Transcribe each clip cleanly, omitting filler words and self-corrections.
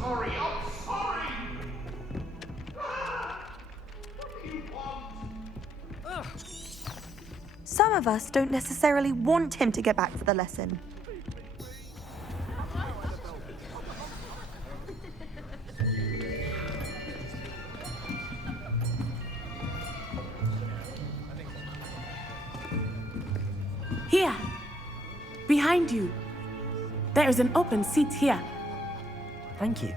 sorry. What do you want? Some of us don't necessarily want him to get back for the lesson. Here, behind you. There is an open seat here. Thank you.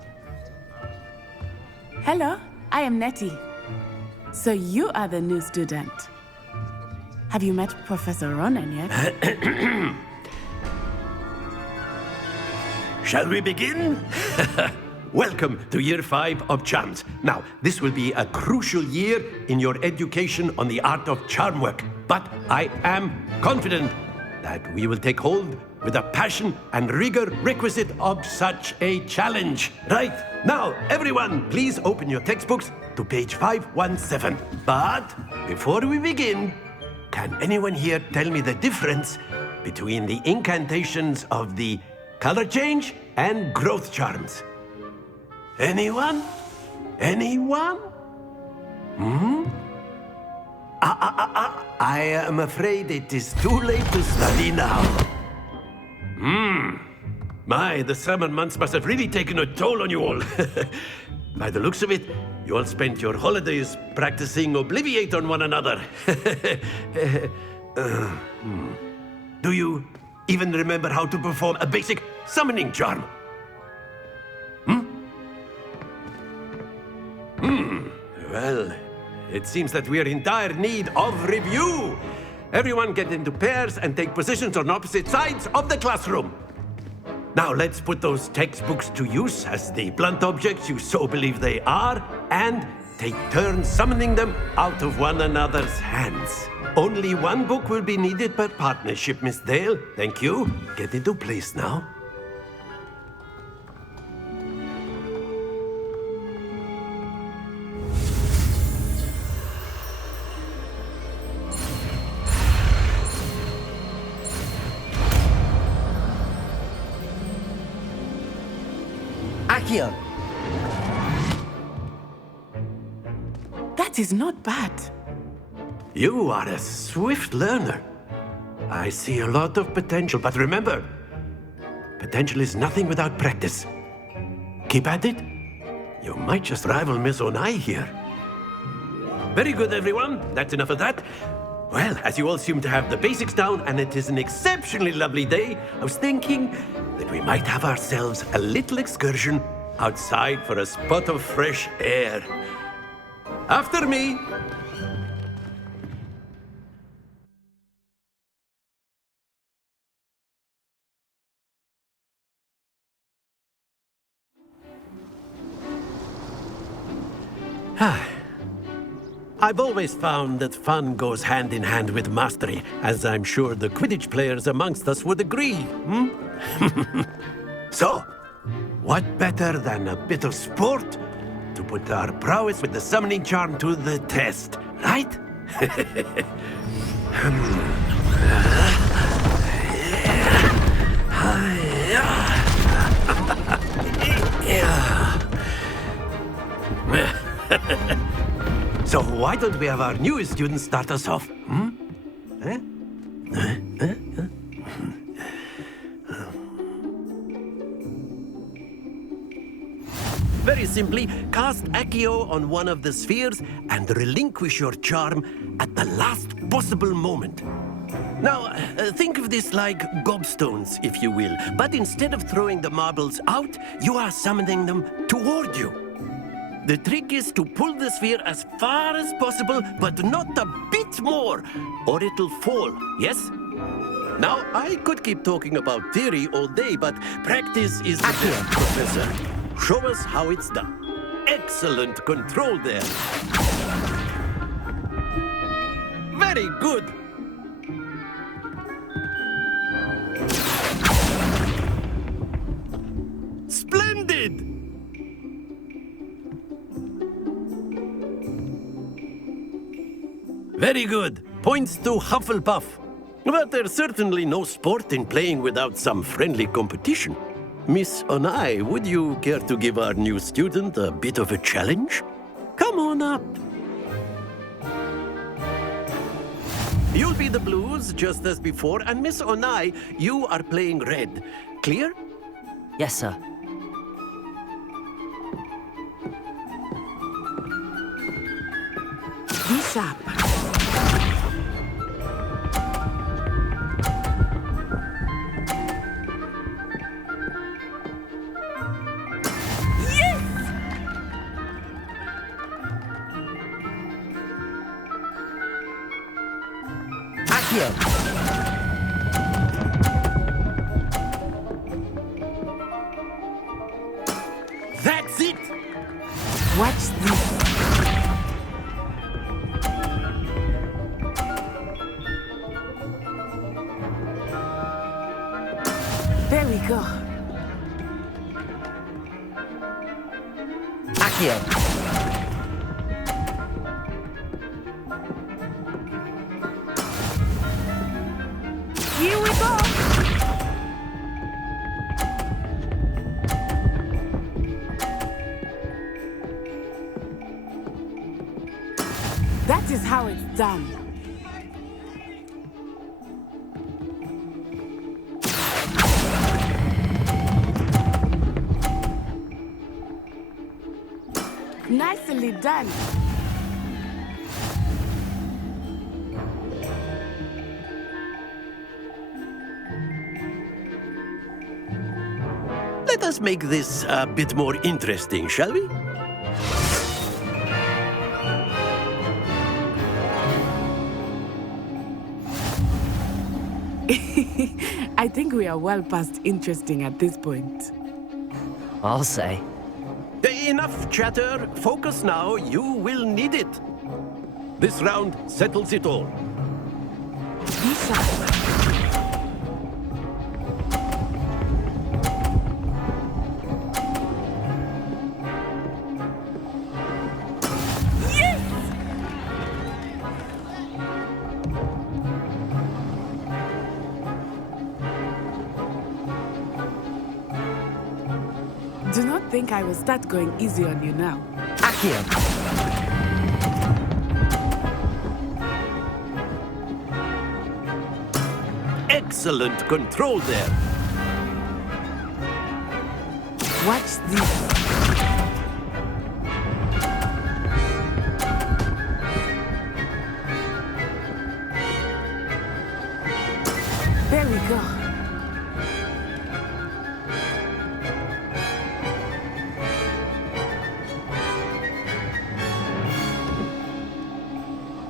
Hello, I am Nettie. So you are the new student. Have you met Professor Ronan yet? Shall we begin? Welcome to Year 5 of Charms. Now, this will be a crucial year in your education on the art of charm work. But I am confident that we will take hold with the passion and rigor requisite of such a challenge. Right, now, everyone, please open your textbooks to page 517. But before we begin, can anyone here tell me the difference between the incantations of the color change and growth charms? Anyone? Anyone? I am afraid it is too late to study now. My, the summer months must have really taken a toll on you all. By the looks of it, you all spent your holidays practicing Obliviate on one another. Do you even remember how to perform a basic summoning charm? Well, it seems that we are in dire need of review. Everyone get into pairs and take positions on opposite sides of the classroom. Now let's put those textbooks to use as the blunt objects you so believe they are, and take turns summoning them out of one another's hands. Only one book will be needed per partnership, Miss Dale. Thank you. Get into place now. Accio! That is not bad. You are a swift learner. I see a lot of potential, but remember, potential is nothing without practice. Keep at it. You might just rival Miss Onai here. Very good, everyone. That's enough of that. Well, as you all seem to have the basics down, and it is an exceptionally lovely day, I was thinking that we might have ourselves a little excursion outside for a spot of fresh air. After me. I've always found that fun goes hand in hand with mastery, as I'm sure the Quidditch players amongst us would agree. So, what better than a bit of sport to put our prowess with the summoning charm to the test, right? So why don't we have our newest student start us off? Very simply, cast Accio on one of the spheres and relinquish your charm at the last possible moment. Now, think of this like gobstones, if you will, but instead of throwing the marbles out, you are summoning them toward you. The trick is to pull the sphere as far as possible, but not a bit more, or it'll fall, yes? Now, I could keep talking about theory all day, but practice is the key, Professor. Show us how it's done. Excellent control there. Very good. Splendid! Very good. Points to Hufflepuff. But there's certainly no sport in playing without some friendly competition. Miss Onai, would you care to give our new student a bit of a challenge? Come on up. You'll be the blues just as before, and Miss Onai, you are playing red. Clear? Yes, sir. Be sharp. Accio. That's it! Watch this. There we go. Accio. Here we go. That is how it's done. Nicely done. Let us make this a bit more interesting, shall we? I think we are well past interesting at this point. I'll say. Enough chatter. Focus now. You will need it. This round settles it all. Be sharp. Do not think I will start going easy on you now. Accio. Excellent control there. Watch this. There we go.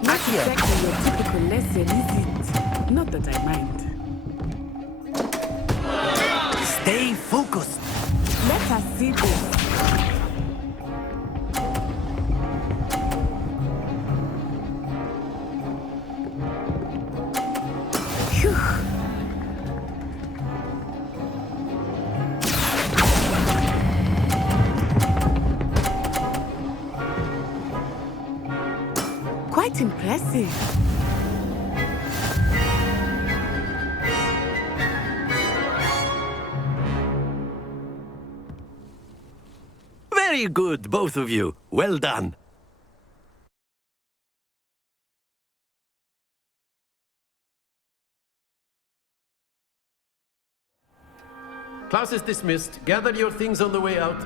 Not exactly your typical lesson, is it? Not that I mind. Stay focused. Let us see this. Phew. Quite impressive. Very good, both of you. Well done. Class is dismissed. Gather your things on the way out.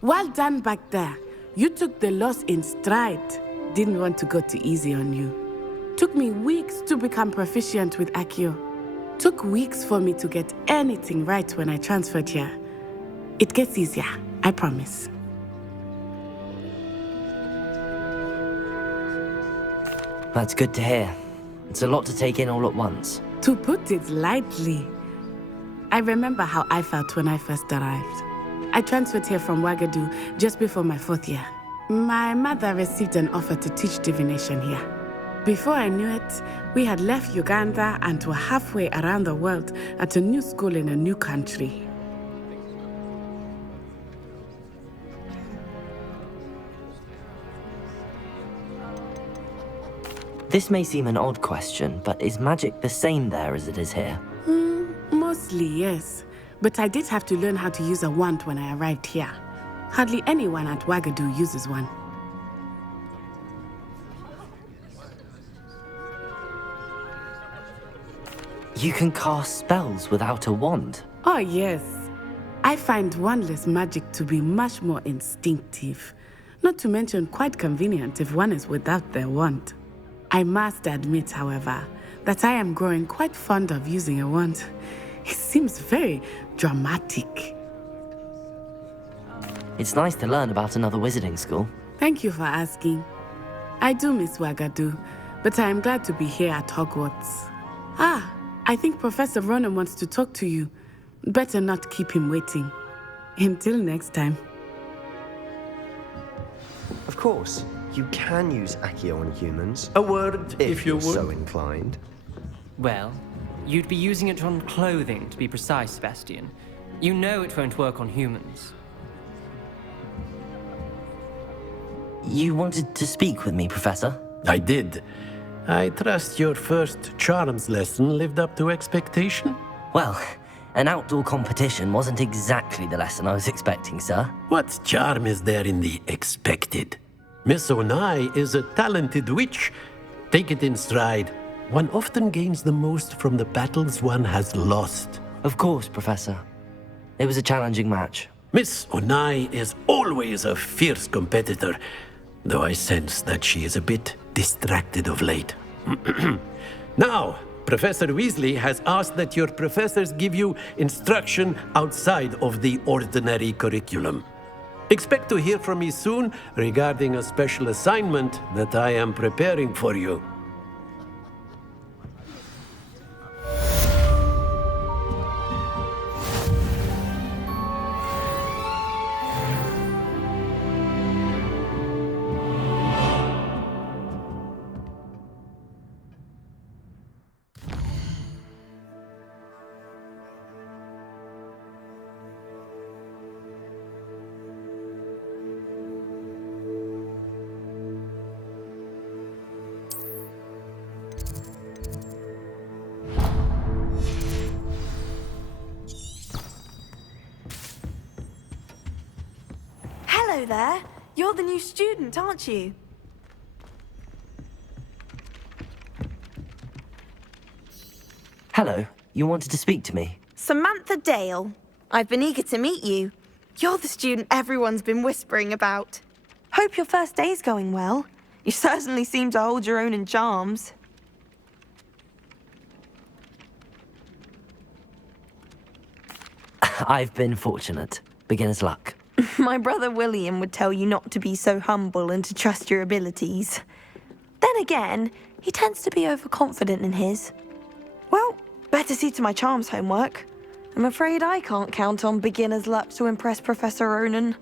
Well done back there. You took the loss in stride. Didn't want to go too easy on you. Took me weeks to become proficient with Accio. Took weeks for me to get anything right when I transferred here. It gets easier, I promise. That's good to hear. It's a lot to take in all at once. To put it lightly, I remember how I felt when I first arrived. I transferred here from Ouagadougou just before my 4th year. My mother received an offer to teach divination here. Before I knew it, we had left Uganda and were halfway around the world at a new school in a new country. This may seem an odd question, but is magic the same there as it is here? Mostly, yes. But I did have to learn how to use a wand when I arrived here. Hardly anyone at Wagadu uses one. You can cast spells without a wand. Oh, yes. I find wandless magic to be much more instinctive. Not to mention quite convenient if one is without their wand. I must admit, however, that I am growing quite fond of using a wand. It seems very dramatic. It's nice to learn about another wizarding school. Thank you for asking. I do miss Wagadu, but I am glad to be here at Hogwarts. Ah, I think Professor Ronan wants to talk to you. Better not keep him waiting. Until next time. Of course, you can use Accio on humans. A word, if you you're would. so inclined. Well, you'd be using it on clothing, to be precise, Sebastian. You know it won't work on humans. You wanted to speak with me, Professor? I did. I trust your first charms lesson lived up to expectation? Well, an outdoor competition wasn't exactly the lesson I was expecting, sir. What charm is there in the expected? Miss Onai is a talented witch. Take it in stride. One often gains the most from the battles one has lost. Of course, Professor. It was a challenging match. Miss Onai is always a fierce competitor, though I sense that she is a bit distracted of late. Now, Professor Weasley has asked that your professors give you instruction outside of the ordinary curriculum. Expect to hear from me soon regarding a special assignment that I am preparing for you. Hello there. You're the new student, aren't you? Hello, you wanted to speak to me? Samantha Dale. I've been eager to meet you. You're the student everyone's been whispering about. Hope your first day's going well. You certainly seem to hold your own in charms. I've been fortunate. Beginner's luck. My brother William would tell you not to be so humble and to trust your abilities. Then again, he tends to be overconfident in his. Well, better see to my charms homework. I'm afraid I can't count on beginner's luck to impress Professor Ronan.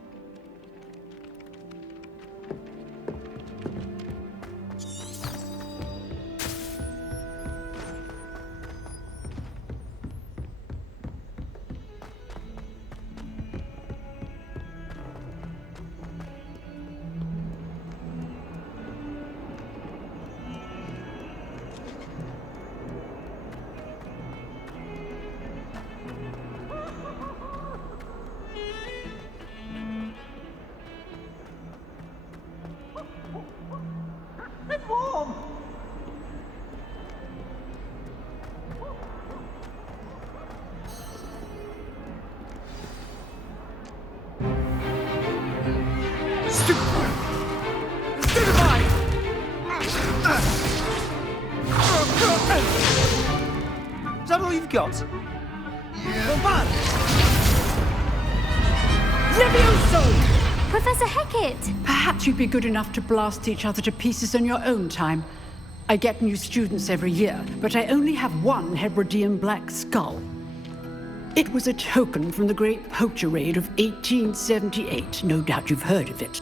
Mom! Stupefy! Is that all you've got? Yeah. Levioso! Professor Hecat! Perhaps you'd be good enough to blast each other to pieces in your own time. I get new students every year, but I only have one Hebridean black skull. It was a token from the Great Poacher Raid of 1878. No doubt you've heard of it.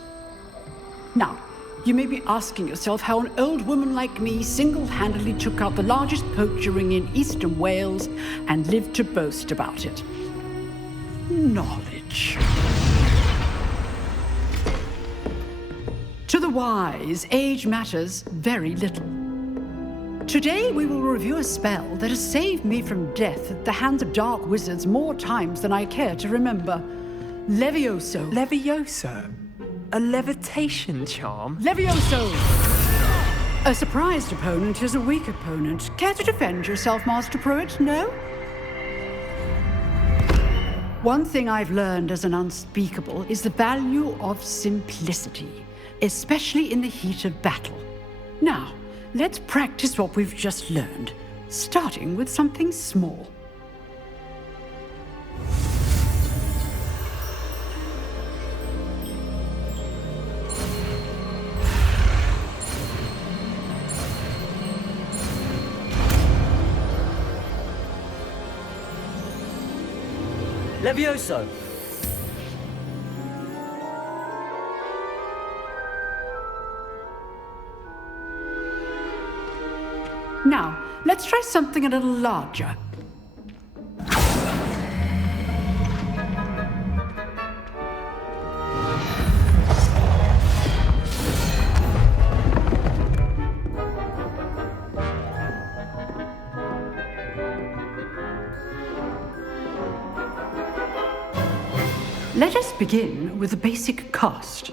Now, you may be asking yourself how an old woman like me single-handedly took out the largest poacher ring in eastern Wales and lived to boast about it. Knowledge. To the wise, age matters very little. Today we will review a spell that has saved me from death at the hands of dark wizards more times than I care to remember. Levioso. Levioso? A levitation charm? Levioso! A surprised opponent is a weak opponent. Care to defend yourself, Master Pruitt? No? One thing I've learned as an unspeakable is the value of simplicity, especially in the heat of battle. Now, let's practice what we've just learned, starting with something small. Levioso! Now, let's try something a little larger. Let us begin with the basic cast.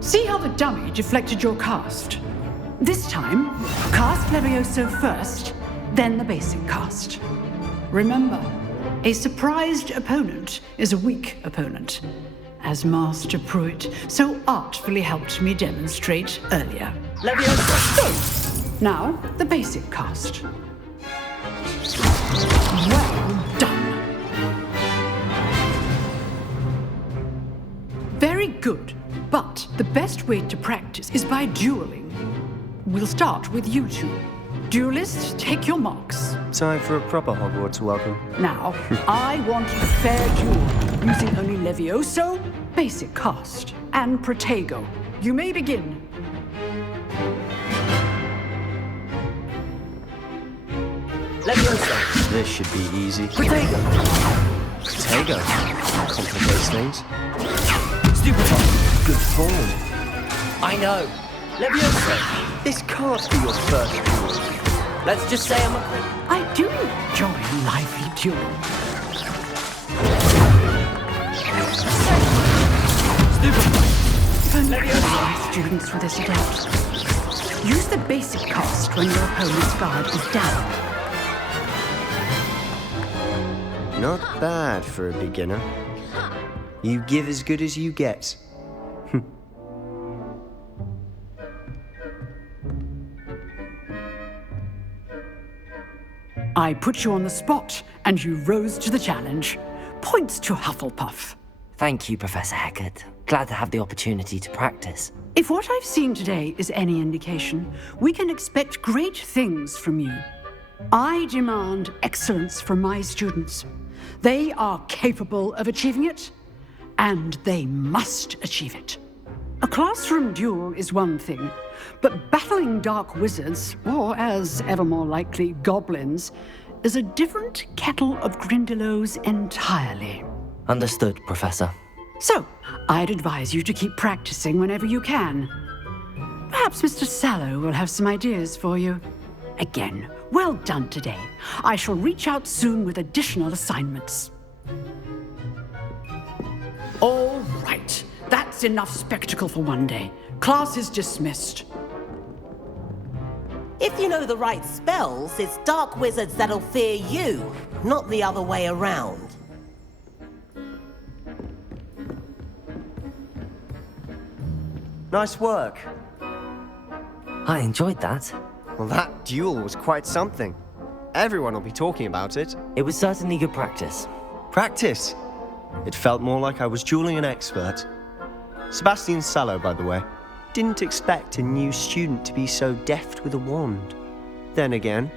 See how the dummy deflected your cast? This time, cast Levioso first, then the basic cast. Remember, a surprised opponent is a weak opponent, as Master Pruitt so artfully helped me demonstrate earlier. Levioso! Now, the basic cast. Well done. Very good. But the best way to practice is by dueling. We'll start with you two. Duelists, take your marks. Time for a proper Hogwarts welcome. Now, I want a fair duel, using only Levioso, basic cast, and Protego. You may begin. Levioso! This should be easy. Protego! Protego. Complicates things. Stupefy! Good form. I know! Levioso! This can't be your first duel. Let's just say I'm a... I do enjoy lively duels. Stupefy! If only my students were this adept. Use the basic cast when your opponent's guard is down. Not bad for a beginner. You give as good as you get. I put you on the spot, and you rose to the challenge. Points to Hufflepuff. Thank you, Professor Heckard. Glad to have the opportunity to practice. If what I've seen today is any indication, we can expect great things from you. I demand excellence from my students. They are capable of achieving it, and they must achieve it. A classroom duel is one thing, but battling dark wizards, or as ever more likely, goblins, is a different kettle of Grindylows entirely. Understood, Professor. So, I'd advise you to keep practicing whenever you can. Perhaps Mr. Sallow will have some ideas for you. Again, well done today. I shall reach out soon with additional assignments. All right, that's That's enough spectacle for one day. Class is dismissed. If you know the right spells, it's dark wizards that'll fear you, not the other way around. Nice work. I enjoyed that. Well, that duel was quite something. Everyone will be talking about it. It was certainly good practice. Practice? It felt more like I was dueling an expert. Sebastian Sallow, by the way. Didn't expect a new student to be so deft with a wand. Then again,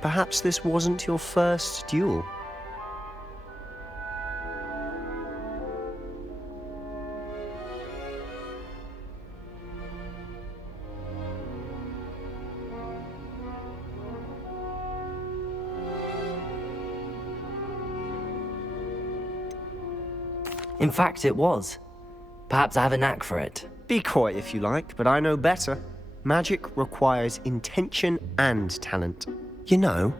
perhaps this wasn't your first duel. In fact, it was. Perhaps I have a knack for it. Be coy if you like, but I know better. Magic requires intention and talent. You know,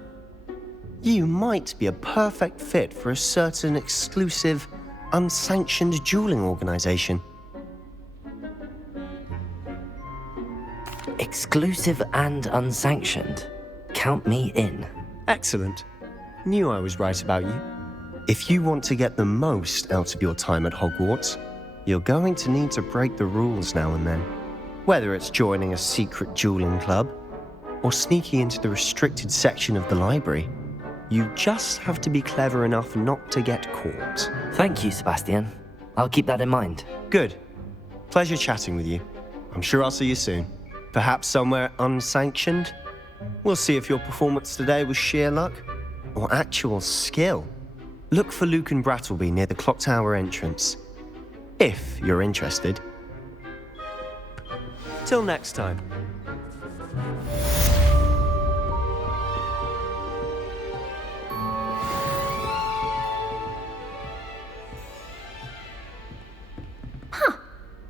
you might be a perfect fit for a certain exclusive, unsanctioned dueling organization. Exclusive and unsanctioned. Count me in. Excellent. Knew I was right about you. If you want to get the most out of your time at Hogwarts, you're going to need to break the rules now and then. Whether it's joining a secret dueling club, or sneaking into the restricted section of the library, you just have to be clever enough not to get caught. Thank you, Sebastian. I'll keep that in mind. Good. Pleasure chatting with you. I'm sure I'll see you soon. Perhaps somewhere unsanctioned? We'll see if your performance today was sheer luck, or actual skill. Look for Luke and Brattleby near the clock tower entrance, if you're interested. Till next time.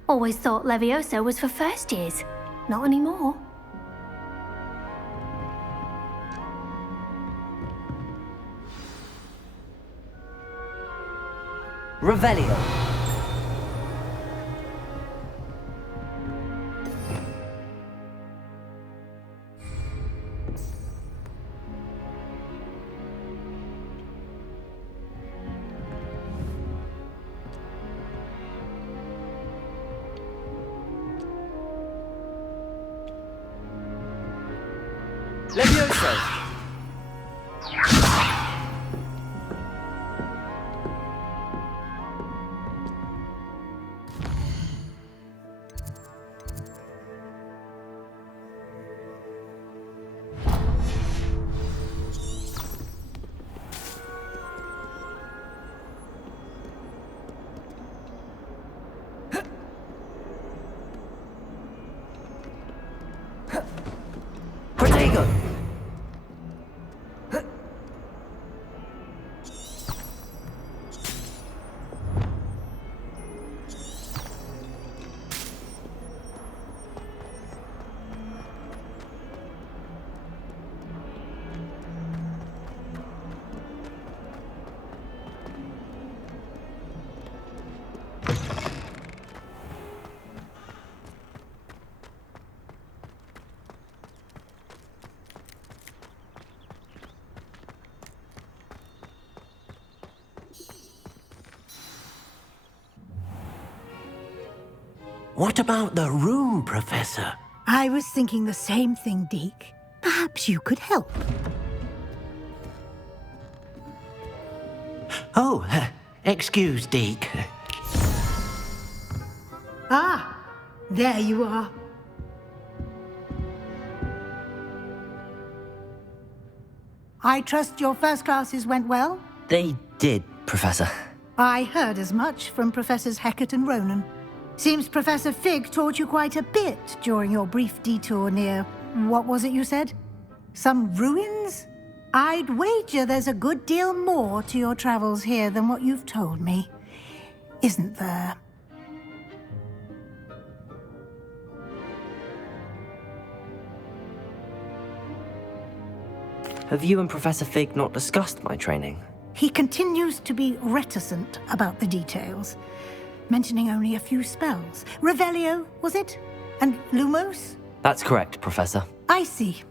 Always thought Levioso was for first years. Not anymore. Revelio. Levioso! Protego! What about the room, Professor? I was thinking the same thing, Deke. Perhaps you could help. Oh, excuse, Deke. Ah, there you are. I trust your first classes went well? They did, Professor. I heard as much from Professors Hecat and Ronan. Seems Professor Fig taught you quite a bit during your brief detour near... what was it you said? Some ruins? I'd wager there's a good deal more to your travels here than what you've told me. Isn't there? Have you and Professor Fig not discussed my training? He continues to be reticent about the details. mentioning only a few spells. Revelio, was it? And Lumos? That's correct, Professor. I see.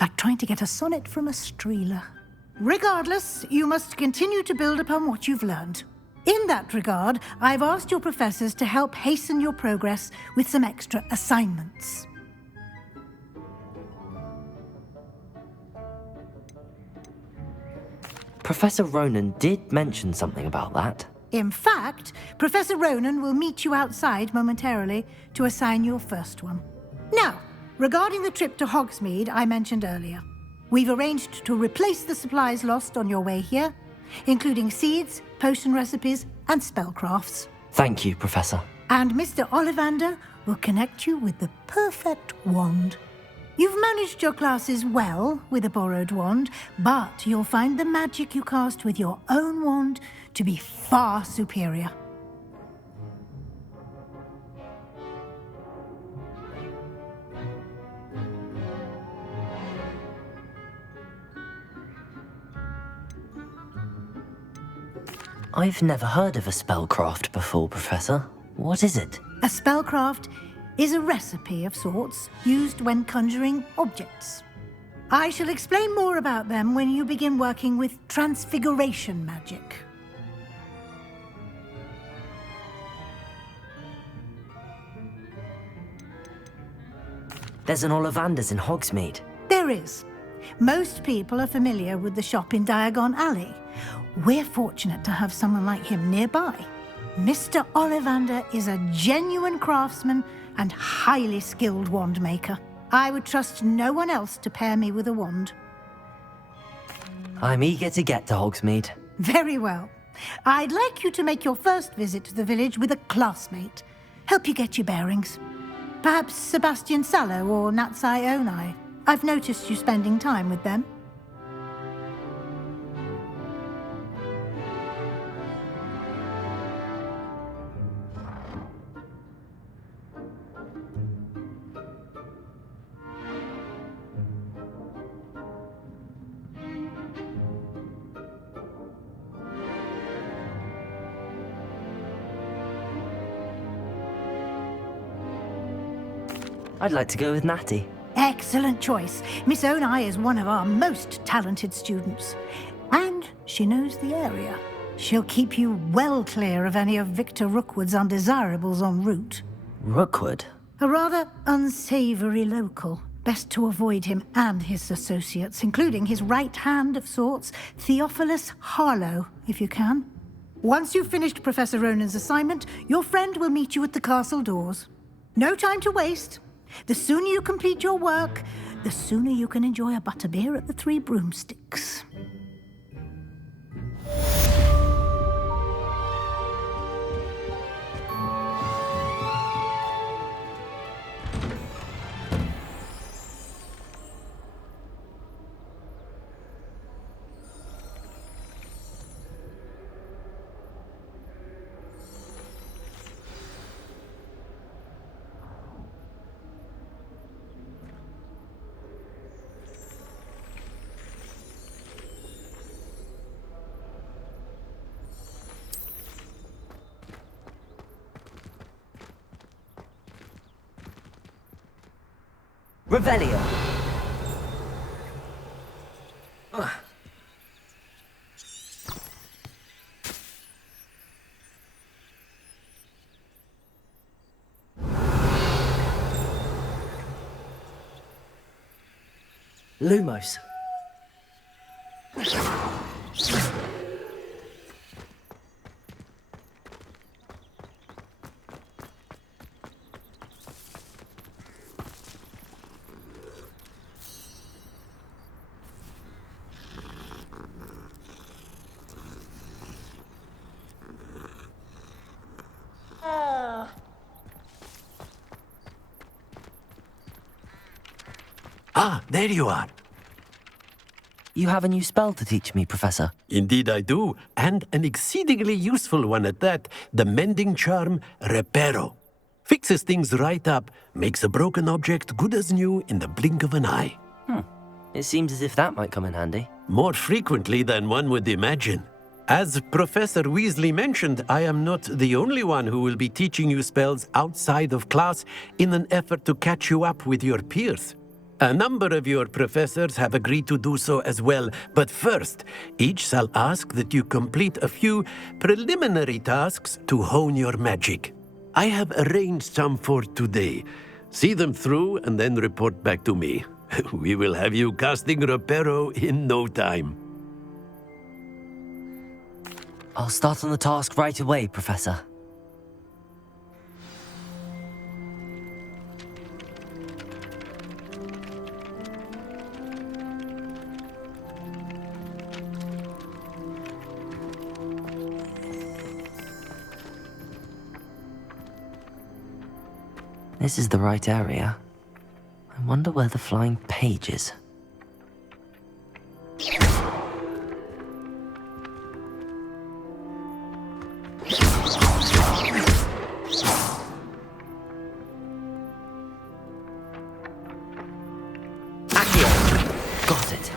Like trying to get a sonnet from a streeler. Regardless, you must continue to build upon what you've learned. In that regard, I've asked your professors to help hasten your progress with some extra assignments. Professor Ronan did mention something about that. In fact, Professor Ronan will meet you outside momentarily to assign your first one. Now, regarding the trip to Hogsmeade I mentioned earlier, we've arranged to replace the supplies lost on your way here, including seeds, potion recipes, and spellcrafts. Thank you, Professor. And Mr. Ollivander will connect you with the perfect wand. You've managed your classes well with a borrowed wand, but you'll find the magic you cast with your own wand to be far superior. I've never heard of a spellcraft before, Professor. What is it? A spellcraft is a recipe of sorts used when conjuring objects. I shall explain more about them when you begin working with transfiguration magic. There's an Ollivander's in Hogsmeade. There is. Most people are familiar with the shop in Diagon Alley. We're fortunate to have someone like him nearby. Mr. Ollivander is a genuine craftsman and highly skilled wand maker. I would trust no one else to pair me with a wand. I'm eager to get to Hogsmeade. Very well. I'd like you to make your first visit to the village with a classmate. Help you get your bearings. Perhaps Sebastian Sallow or Natsai Onai. I've noticed you spending time with them. I'd like to go with Natty. Excellent choice. Miss Onai is one of our most talented students. And she knows the area. She'll keep you well clear of any of Victor Rookwood's undesirables en route. Rookwood? A rather unsavory local. Best to avoid him and his associates, including his right hand of sorts, Theophilus Harlow, if you can. Once you've finished Professor Ronan's assignment, your friend will meet you at the castle doors. No time to waste. The sooner you complete your work, the sooner you can enjoy a butterbeer at the Three Broomsticks. Revelio! Lumos. Ah, there you are. You have a new spell to teach me, Professor. Indeed I do, and an exceedingly useful one at that, the mending charm Reparo. Fixes things right up, makes a broken object good as new in the blink of an eye. It seems as if that might come in handy. More frequently than one would imagine. As Professor Weasley mentioned, I am not the only one who will be teaching you spells outside of class in an effort to catch you up with your peers. A number of your professors have agreed to do so as well, but first, each shall ask that you complete a few preliminary tasks to hone your magic. I have arranged some for today. See them through and then report back to me. We will have you casting Reparo in no time. I'll start on the task right away, Professor. This is the right area. I wonder where the flying page is. Got it.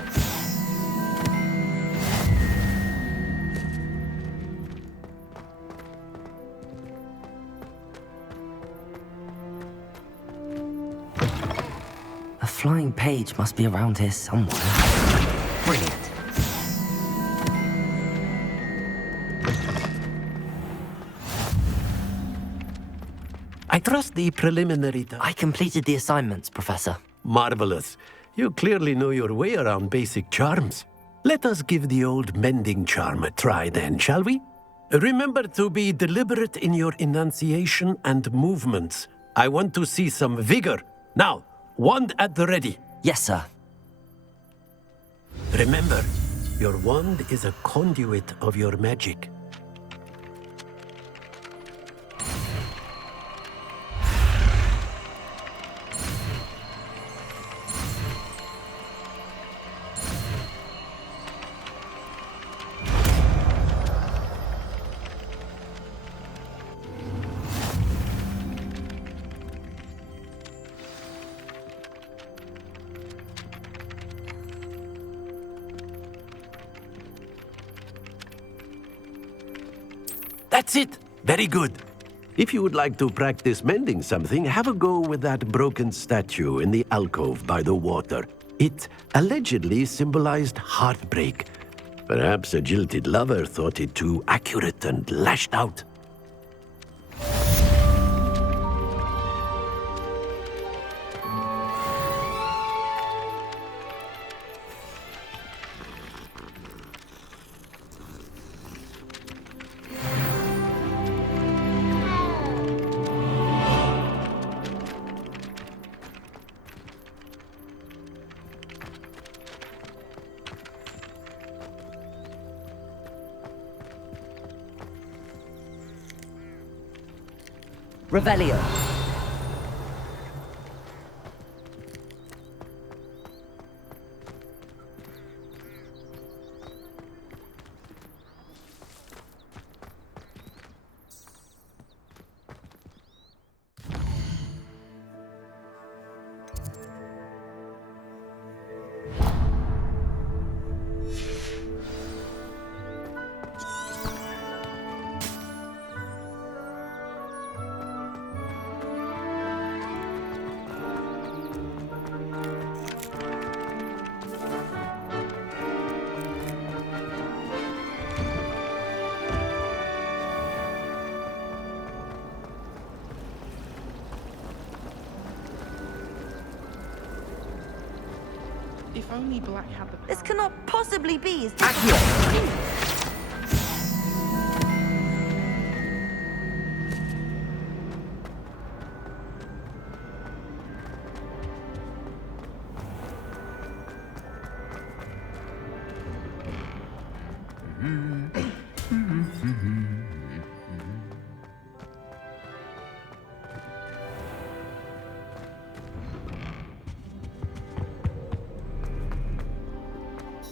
A flying page must be around here somewhere. Brilliant. I trust the preliminary I completed the assignments, Professor. Marvelous. You clearly know your way around basic charms. Let us give the old mending charm a try then, shall we? Remember to be deliberate in your enunciation and movements. I want to see some vigor. Now, wand at the ready. Yes, sir. Remember, your wand is a conduit of your magic. That's it! Very good. If you would like to practice mending something, have a go with that broken statue in the alcove by the water. It allegedly symbolized heartbreak. Perhaps a jilted lover thought it too accurate and lashed out. Revelio. If only Black had the power. This cannot possibly be his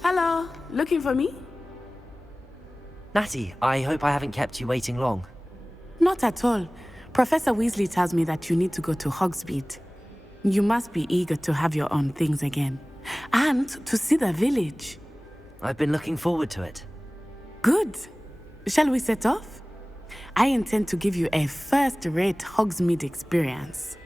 Hello, looking for me? Natty, I hope I haven't kept you waiting long. Not at all. Professor Weasley tells me that you need to go to Hogsmeade. You must be eager to have your own things again. And to see the village. I've been looking forward to it. Good. Shall we set off? I intend to give you a first-rate Hogsmeade experience.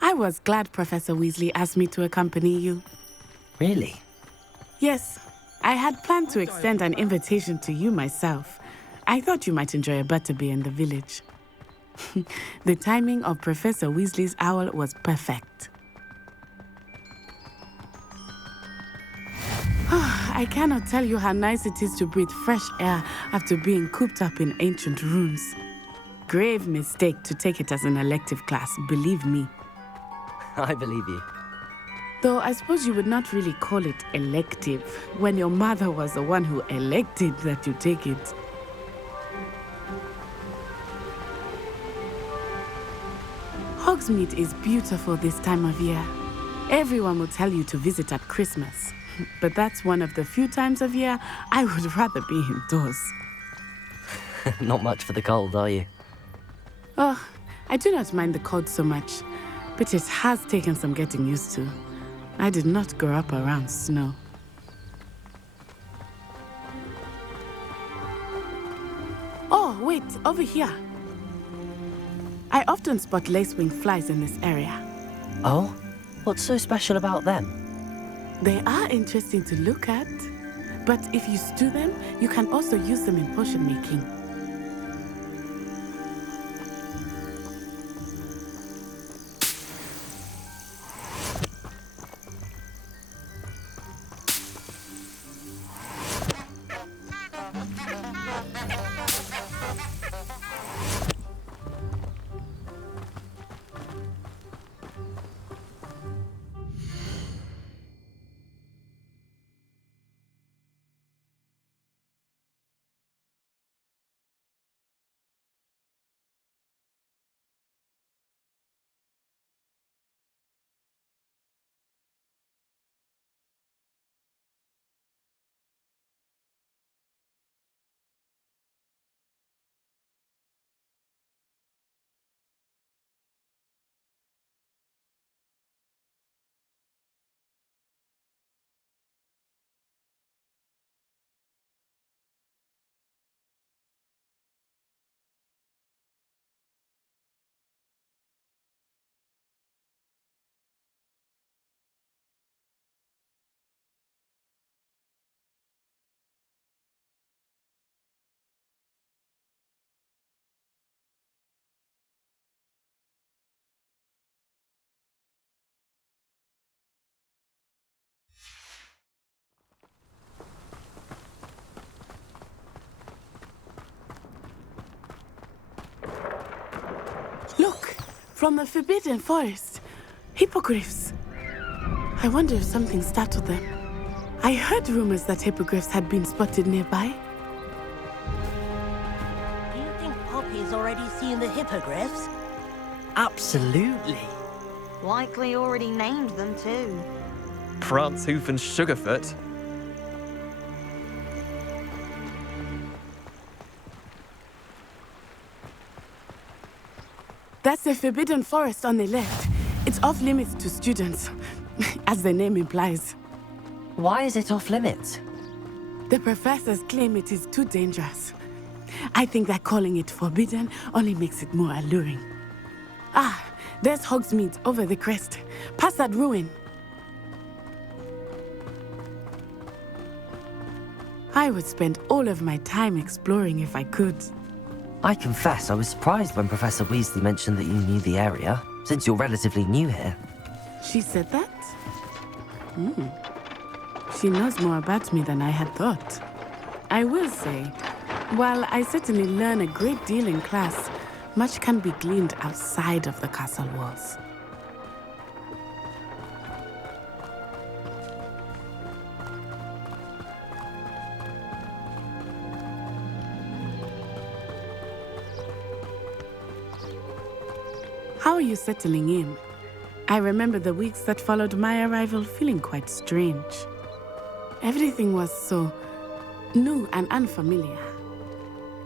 I was glad Professor Weasley asked me to accompany you. Really? Yes, I had planned to extend an invitation to you myself. I thought you might enjoy a butterbeer in the village. The timing of Professor Weasley's owl was perfect. I cannot tell you how nice it is to breathe fresh air after being cooped up in ancient rooms. Grave mistake to take it as an elective class, believe me. I believe you. Though I suppose you would not really call it elective when your mother was the one who elected that you take it. Hogsmeade is beautiful this time of year. Everyone will tell you to visit at Christmas, but that's one of the few times of year I would rather be indoors. Not much for the cold, are you? Oh, I do not mind the cold so much, but it has taken some getting used to. I did not grow up around snow. Oh, wait, over here. I often spot lacewing flies in this area. Oh? What's so special about them? They are interesting to look at, but if you stew them, you can also use them in potion making. Look, from the Forbidden Forest. Hippogriffs. I wonder if something startled them. I heard rumors that hippogriffs had been spotted nearby. Do you think Poppy's already seen the hippogriffs? Absolutely. Likely already named them too. Prance, Hoof, and Sugarfoot. That's the Forbidden Forest on the left. It's off limits to students, as the name implies. Why is it off limits? The professors claim it is too dangerous. I think that calling it forbidden only makes it more alluring. Ah, there's Hogsmeade over the crest, past that ruin. I would spend all of my time exploring if I could. I confess I was surprised when Professor Weasley mentioned that you knew the area, since you're relatively new here. She said that? She knows more about me than I had thought. I will say, while I certainly learn a great deal in class, much can be gleaned outside of the castle walls. How are you settling in? I remember the weeks that followed my arrival feeling quite strange. Everything was so new and unfamiliar.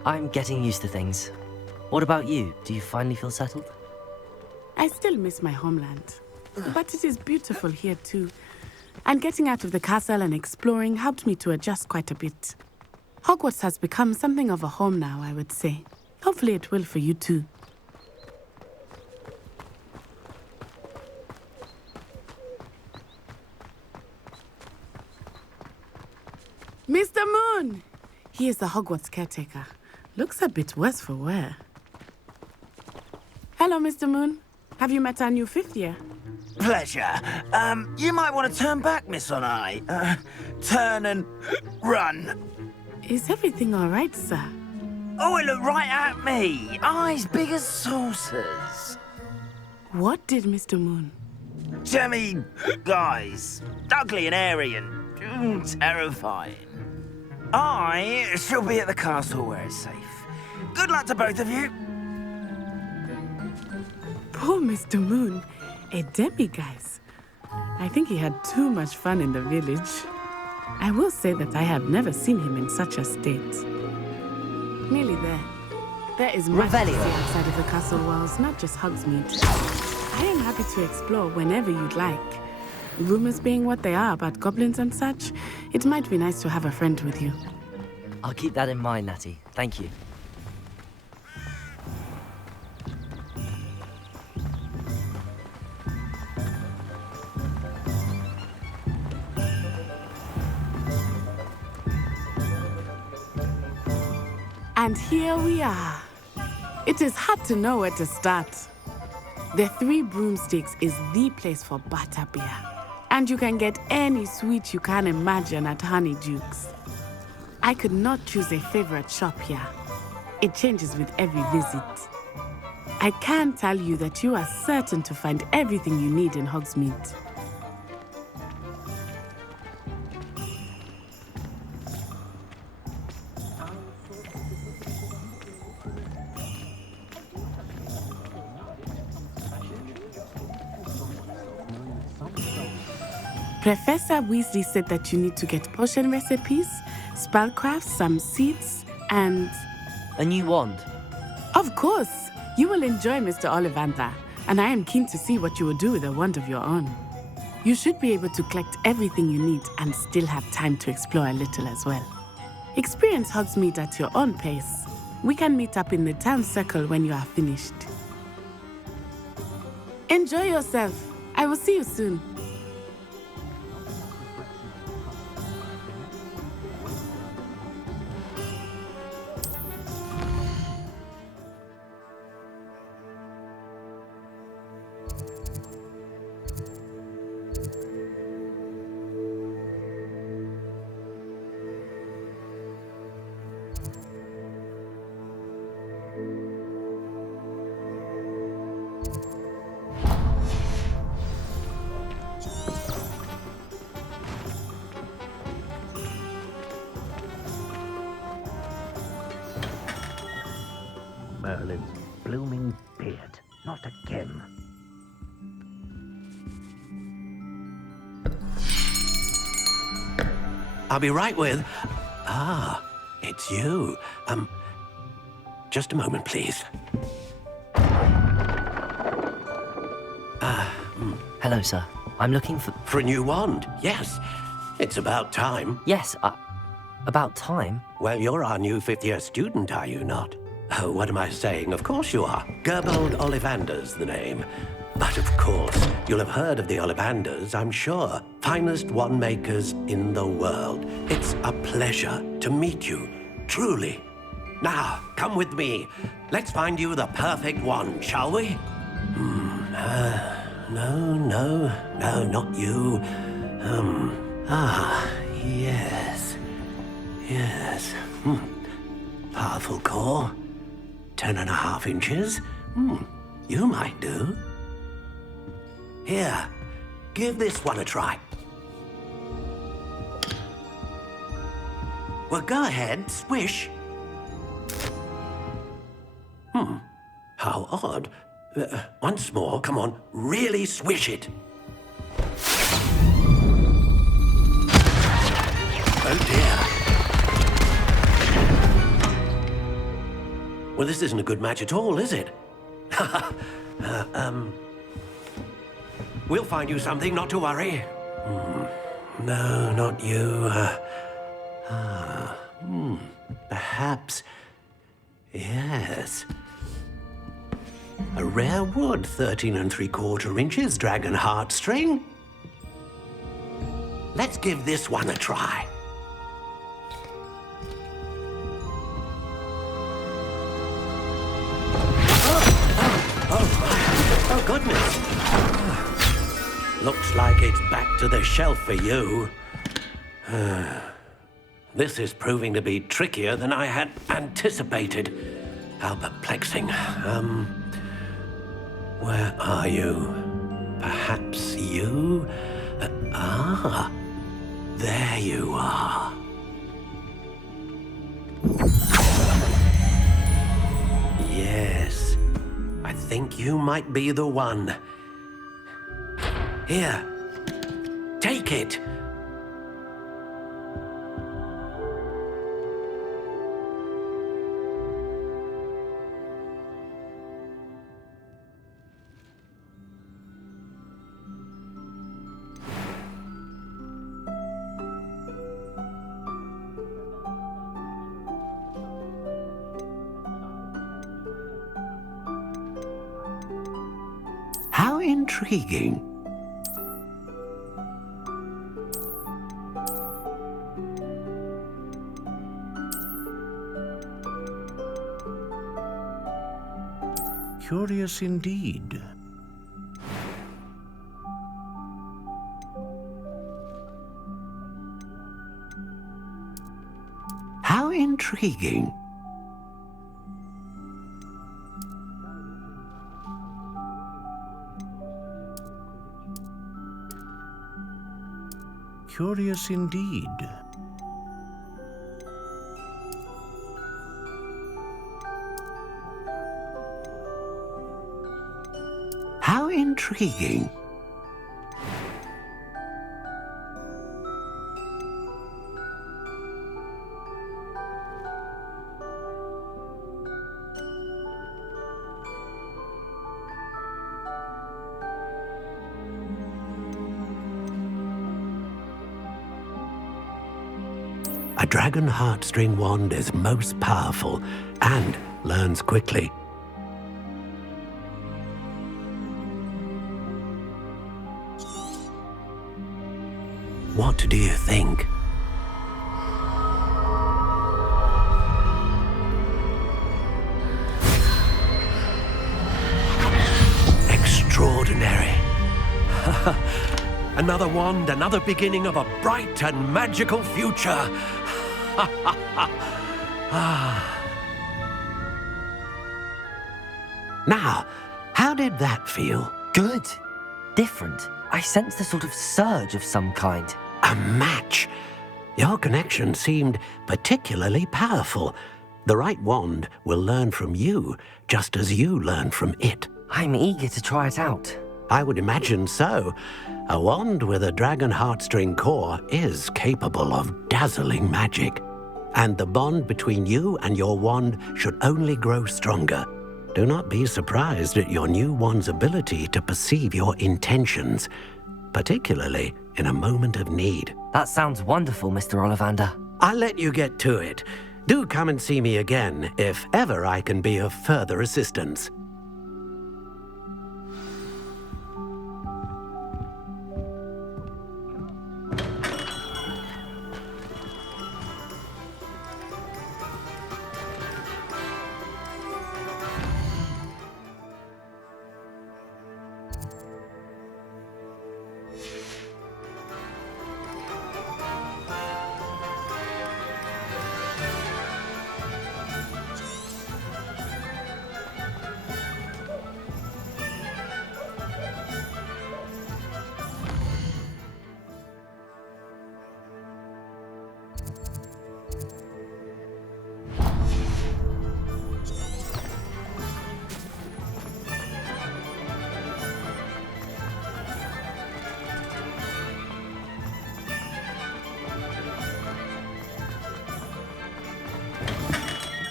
I'm getting used to things. What about you? Do you finally feel settled? I still miss my homeland, but it is beautiful here too. And getting out of the castle and exploring helped me to adjust quite a bit. Hogwarts has become something of a home now, I would say. Hopefully it will for you too. Mr. Moon! He is the Hogwarts caretaker. Looks a bit worse for wear. Hello, Mr. Moon. Have you met our new 5th year? Pleasure. You might want to turn back, Miss Onai. Turn and run. Is everything all right, sir? Oh, it looked right at me. Eyes big as saucers. What did Mr. Moon? Jemmy guys. Ugly and airy and terrifying. I shall be at the castle where it's safe. Good luck to both of you. Poor Mr. Moon. A demiguise. I think he had too much fun in the village. I will say that I have never seen him in such a state. Nearly there. There is much to see outside of the castle walls, not just Hogsmeade. I am happy to explore whenever you'd like. Rumors being what they are about goblins and such, it might be nice to have a friend with you. I'll keep that in mind, Natty. Thank you. And here we are. It is hard to know where to start. The Three Broomsticks is the place for butterbeer. And you can get any sweet you can imagine at Honeydukes. I could not choose a favorite shop here. It changes with every visit. I can tell you that you are certain to find everything you need in Hogsmeade. Professor Weasley said that you need to get potion recipes, spellcrafts, some seeds, and... A new wand? Of course! You will enjoy Mr. Ollivander, and I am keen to see what you will do with a wand of your own. You should be able to collect everything you need and still have time to explore a little as well. Experience Hogsmeade at your own pace. We can meet up in the town circle when you are finished. Enjoy yourself. I will see you soon. Merlin's blooming beard. Not again. I'll be right with... Ah, it's you. Just a moment, please. Hello, sir. I'm looking for... For a new wand, yes. It's about time. Yes, about time? Well, you're our new 5th-year student, are you not? Oh, what am I saying? Of course you are. Gerbold Ollivander's the name. But of course, you'll have heard of the Ollivanders, I'm sure. Finest wand makers in the world. It's a pleasure to meet you, truly. Now, come with me. Let's find you the perfect wand, shall we? No, not you. Yes. Powerful core. 10.5 inches. You might do. Here, give this one a try. Well, go ahead, swish. How odd. Once more, come on, really swish it. Oh dear. Well, this isn't a good match at all, is it? We'll find you something, not to worry. No, not you. Perhaps. Yes. A rare wood, 13 3/4 inches, dragon heartstring. Let's give this one a try. Oh, goodness. Looks like it's back to the shelf for you. This is proving to be trickier than I had anticipated. How perplexing. Where are you? Perhaps you? There you are. Yes, I think you might be the one. Here, take it. How intriguing. Curious indeed. How intriguing. Curious indeed. How intriguing. A dragon heartstring wand is most powerful and learns quickly. What do you think? Extraordinary. Another wand, another beginning of a bright and magical future. Now, how did that feel? Good. Different. I sensed a sort of surge of some kind. A match. Your connection seemed particularly powerful. The right wand will learn from you, just as you learn from it. I'm eager to try it out. I would imagine so. A wand with a dragon heartstring core is capable of dazzling magic. And the bond between you and your wand should only grow stronger. Do not be surprised at your new wand's ability to perceive your intentions, particularly in a moment of need. That sounds wonderful, Mr. Ollivander. I'll let you get to it. Do come and see me again if ever I can be of further assistance.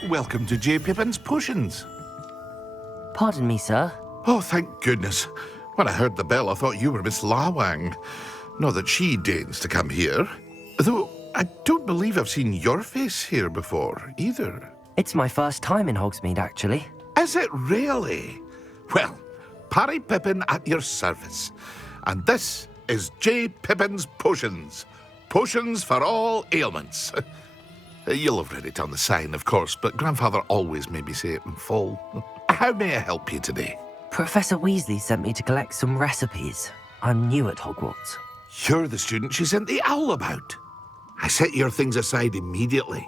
welcome to J. Pippin's Potions. Pardon me, sir. Oh, thank goodness. When I heard the bell, I thought you were Miss Lawang. Not that she deigns to come here. Though, I don't believe I've seen your face here before, either. It's my first time in Hogsmeade, actually. Is it really? Well, Parry Pippin at your service. And this is J. Pippin's Potions. Potions for all ailments. You'll have read it on the sign, of course, but Grandfather always made me say it in full. How may I help you today? Professor Weasley sent me to collect some recipes. I'm new at Hogwarts. You're the student she sent the owl about. I set your things aside immediately.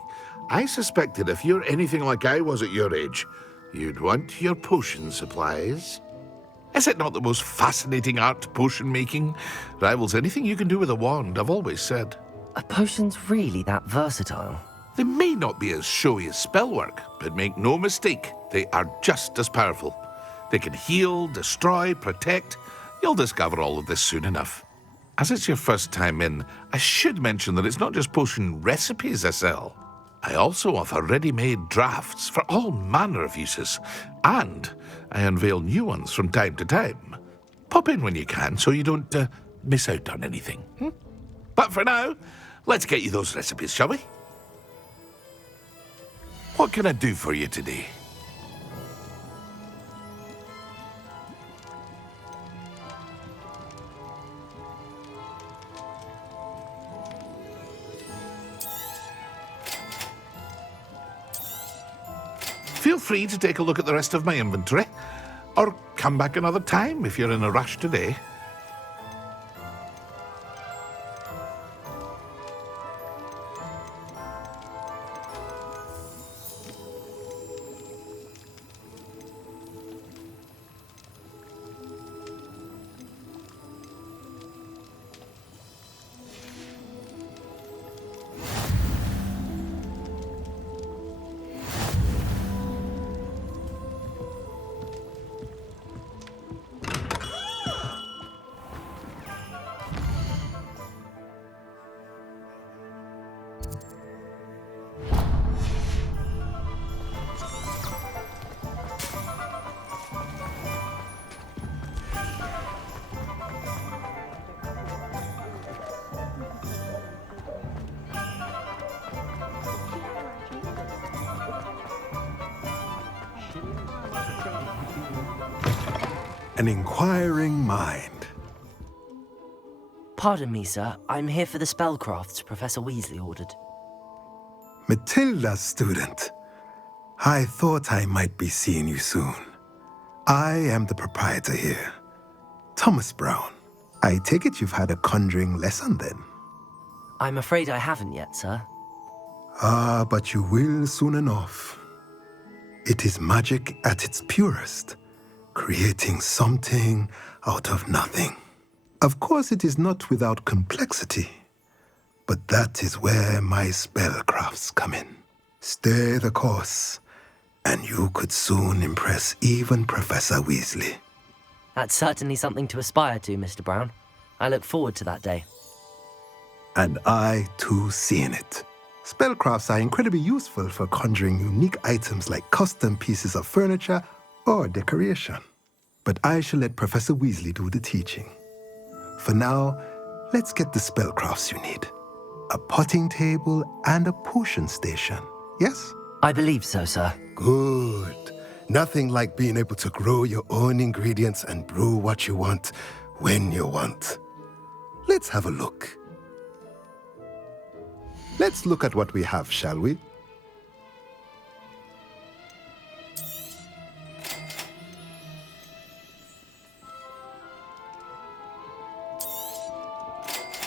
I suspected if you're anything like I was at your age, you'd want your potion supplies. Is it not the most fascinating art, potion making? Rivals anything you can do with a wand, I've always said. Are potions really that versatile? They may not be as showy as spellwork, but make no mistake, they are just as powerful. They can heal, destroy, protect. You'll discover all of this soon enough. As it's your first time in, I should mention that it's not just potion recipes I sell. I also offer ready-made drafts for all manner of uses, and I unveil new ones from time to time. Pop in when you can so you don't miss out on anything. But for now, let's get you those recipes, shall we? What can I do for you today? Feel free to take a look at the rest of my inventory, or come back another time if you're in a rush today. An inquiring mind. Pardon me, sir. I'm here for the spellcrafts Professor Weasley ordered. Matilda's student. I thought I might be seeing you soon. I am the proprietor here, Thomas Brown. I take it you've had a conjuring lesson then? I'm afraid I haven't yet, sir. Ah, but you will soon enough. It is magic at its purest, creating something out of nothing. Of course, it is not without complexity, but that is where my spellcrafts come in. Stay the course, and you could soon impress even Professor Weasley. That's certainly something to aspire to, Mr. Brown. I look forward to that day. And I, too, seeing it. Spellcrafts are incredibly useful for conjuring unique items like custom pieces of furniture or decoration. But I shall let Professor Weasley do the teaching. For now, let's get the spellcrafts you need. A potting table and a potion station, yes? I believe so, sir. Good. Nothing like being able to grow your own ingredients and brew what you want, when you want. Let's have a look. Let's look at what we have, shall we?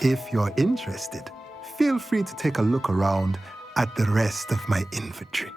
If you're interested, feel free to take a look around at the rest of my inventory.